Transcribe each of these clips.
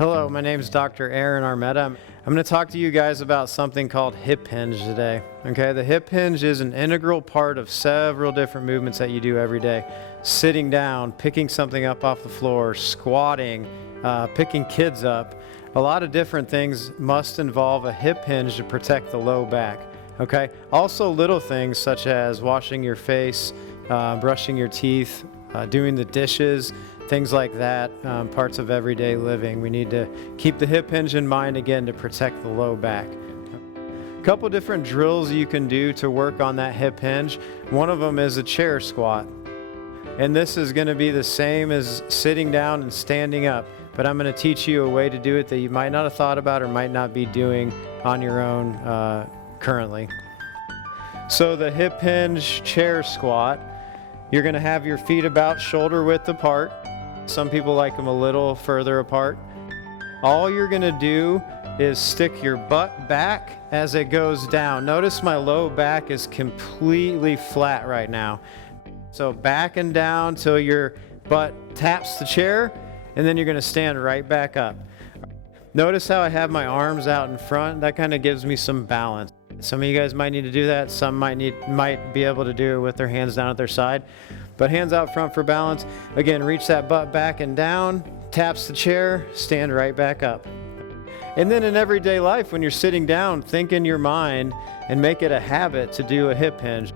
Hello, my name is Dr. Aaron Armetta. I'm going to talk to you guys about something called hip hinge today. Okay, the hip hinge is an integral part of several different movements that you do every day. Sitting down, picking something up off the floor, squatting, picking kids up. A lot of different things must involve a hip hinge to protect the low back. Okay, also little things such as washing your face, brushing your teeth, doing the dishes, things like that, parts of everyday living. We need to keep the hip hinge in mind again to protect the low back. A couple different drills you can do to work on that hip hinge. One of them is a chair squat. And this is going to be the same as sitting down and standing up, but I'm going to teach you a way to do it that you might not have thought about or might not be doing on your own currently. So the hip hinge chair squat, you're going to have your feet about shoulder width apart. Some people like them a little further apart. All you're going to do is stick your butt back as it goes down. Notice my low back is completely flat right now. So back and down till your butt taps the chair, and then you're going to stand right back up. Notice how I have my arms out in front. That kind of gives me some balance. Some of you guys might need to do that. Some might be able to do it with their hands down at their side. But hands out front for balance. Again, reach that butt back and down, taps the chair, stand right back up. And then in everyday life, when you're sitting down, think in your mind and make it a habit to do a hip hinge.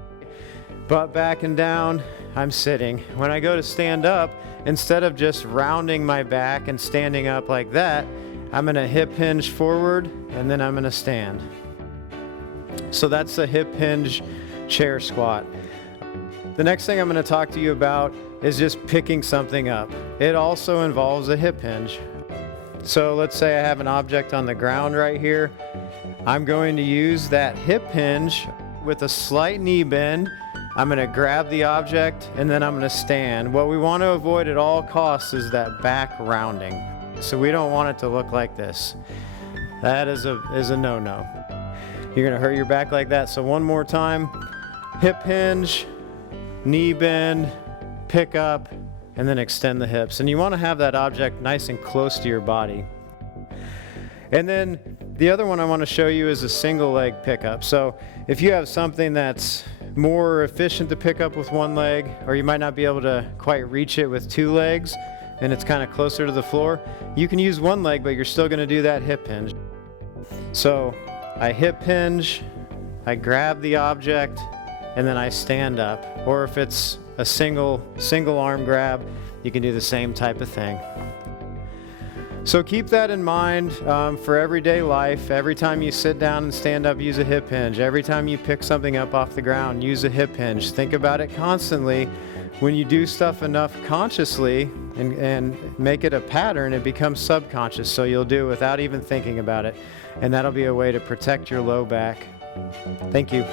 Butt back and down, I'm sitting. When I go to stand up, instead of just rounding my back and standing up like that, I'm going to hip hinge forward and then I'm going to stand. So that's the hip hinge chair squat. The next thing I'm going to talk to you about is just picking something up. It also involves a hip hinge. So let's say I have an object on the ground right here. I'm going to use that hip hinge with a slight knee bend. I'm going to grab the object and then I'm going to stand. What we want to avoid at all costs is that back rounding. So we don't want it to look like this. That is a no-no. You're going to hurt your back like that. So one more time, hip hinge, knee bend, pick up, and then extend the hips. And you want to have that object nice and close to your body. And then the other one I want to show you is a single leg pickup. So if you have something that's more efficient to pick up with one leg, or you might not be able to quite reach it with two legs, and it's kind of closer to the floor, you can use one leg, but you're still going to do that hip hinge. So I hip hinge, I grab the object, and then I stand up. Or if it's a single arm grab, you can do the same type of thing. So keep that in mind for everyday life. Every time you sit down and stand up, use a hip hinge. Every time you pick something up off the ground, use a hip hinge. Think about it constantly. When you do stuff enough consciously and make it a pattern, it becomes subconscious. So you'll do it without even thinking about it. And that'll be a way to protect your low back. Thank you.